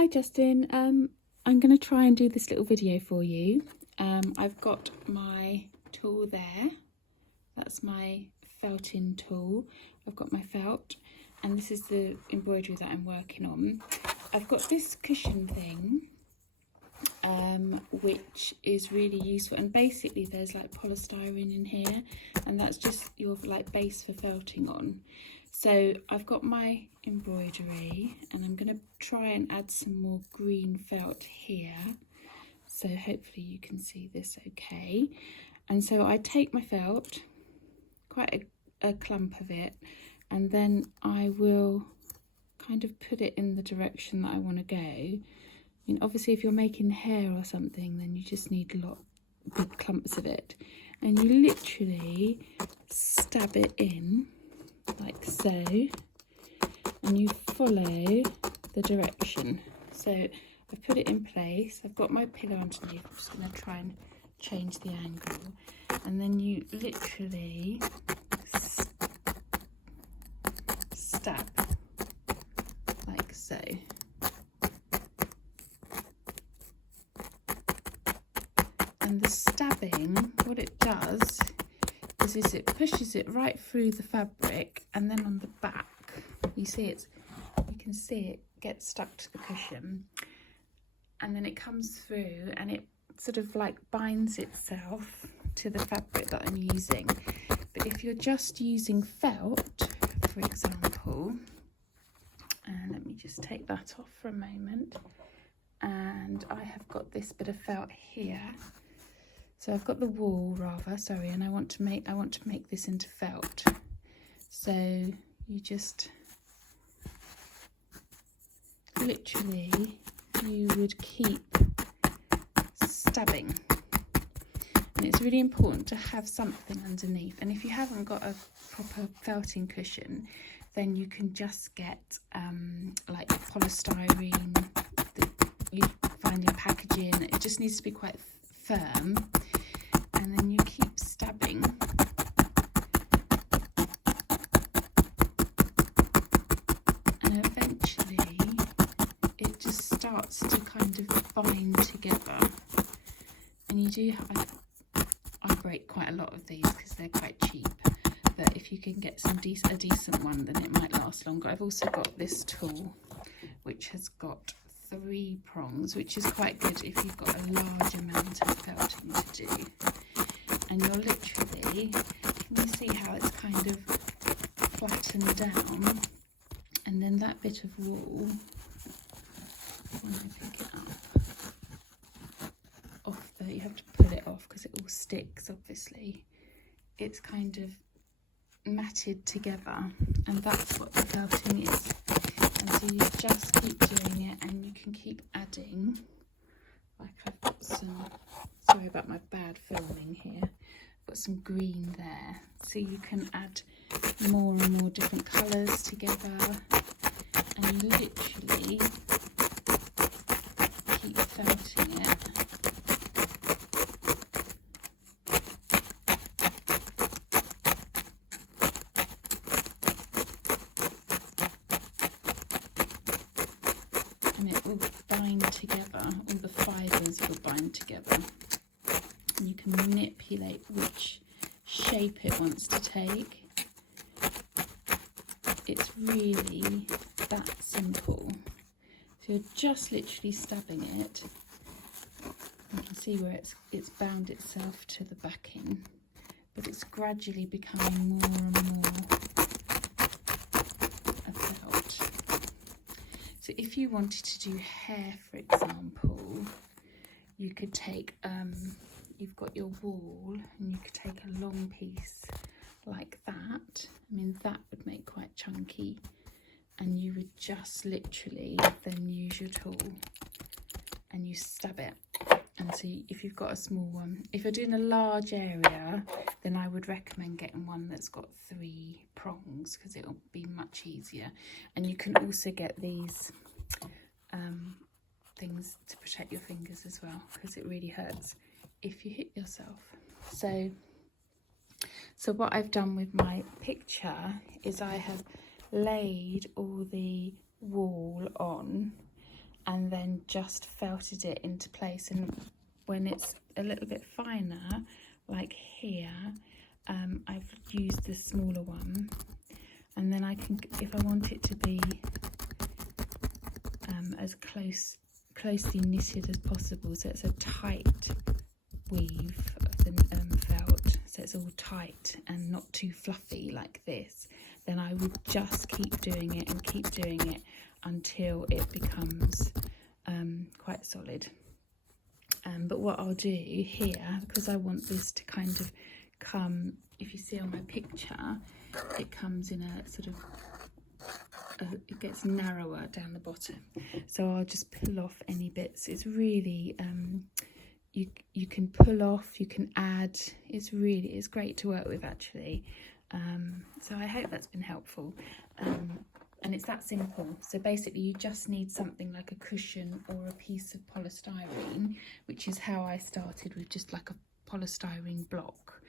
Hi Justin, I'm going to try and do this little video for you. I've got my tool there, that's my felting tool. I've got my felt and this is the embroidery that I'm working on. I've got this cushion thing which is really useful, and basically there's like polystyrene in here and that's just your like base for felting on. So I've got my embroidery and I'm going to try and add some more green felt here, so hopefully you can see this okay. And so I take my felt, quite a clump of it, and then I will kind of put it in the direction that I want to go. I mean, obviously if you're making hair or something then you just need a lot big clumps of it, and you literally stab it in like so, and you follow the direction. So I've put it in place, I've got my pillow underneath, I'm just going to try and change the angle, and then you literally stab like so. And the stabbing, what it does is it pushes it right through the fabric, and then on the back you can see it gets stuck to the cushion, and then it comes through and it sort of like binds itself to the fabric that I'm using. But if you're just using felt, for example, and let me just take that off for a moment, and I have got this bit of felt here. So I've got the wool rather, sorry, and I want to make this into felt. So you just literally, you would keep stabbing. And it's really important to have something underneath. And if you haven't got a proper felting cushion, then you can just get like polystyrene that you find in packaging. It just needs to be quite firm, and then you keep stabbing, and eventually it just starts to kind of bind together. And you do I break quite a lot of these because they're quite cheap, but if you can get a decent one, then it might last longer. I've also got this tool which has got 3 prongs, which is quite good if you've got a large amount of felting to do. And you're literally, can you see how it's kind of flattened down, and then that bit of wool, when I pick it up off there, you have to pull it off because it all sticks obviously. It's kind of matted together, and that's what the felting is. And so you just keep doing it, and you can keep adding. Like I've got some, sorry about my bad filming here, I've got some green there, so you can add more and more different colours together, and you literally keep felting it. And it will bind together, all the fibres will bind together, and you can manipulate which shape it wants to take. It's really that simple. So you're just literally stabbing it, you can see where it's bound itself to the backing, but it's gradually becoming more and more a felt. So if you wanted to do hair, for example, you could take, you've got your wool, and you could take a long piece like that. I mean, that would make quite chunky, and you would just literally then use your tool and you stab it. And so if you've got a small one, if you're doing a large area, then I would recommend getting one that's got 3 prongs, because it'll be much easier. And you can also get these things to protect your fingers as well, because it really hurts if you hit yourself. So what I've done with my picture is I have laid all the wool on, and then just felted it into place. And when it's a little bit finer, like here, I've used the smaller one, and then I can, if I want it to be as closely knitted as possible, so it's a tight weave of the felt, so it's all tight and not too fluffy like this, then I would just keep doing it and keep doing it until it becomes quite solid. But what I'll do here, because I want this to kind of come, if you see on my picture, it comes in a sort of it gets narrower down the bottom, so I'll just pull off any bits. It's really you can pull off, you can add. It's great to work with, actually. So I hope that's been helpful, and it's that simple. So basically you just need something like a cushion or a piece of polystyrene, which is how I started, with just like a polystyrene block.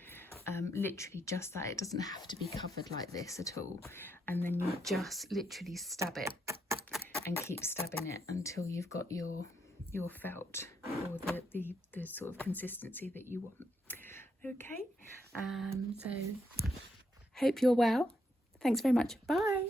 Literally just that. It doesn't have to be covered like this at all, and then you just literally stab it and keep stabbing it until you've got your felt, or the sort of consistency that you want. Okay, so hope you're well. Thanks very much. Bye.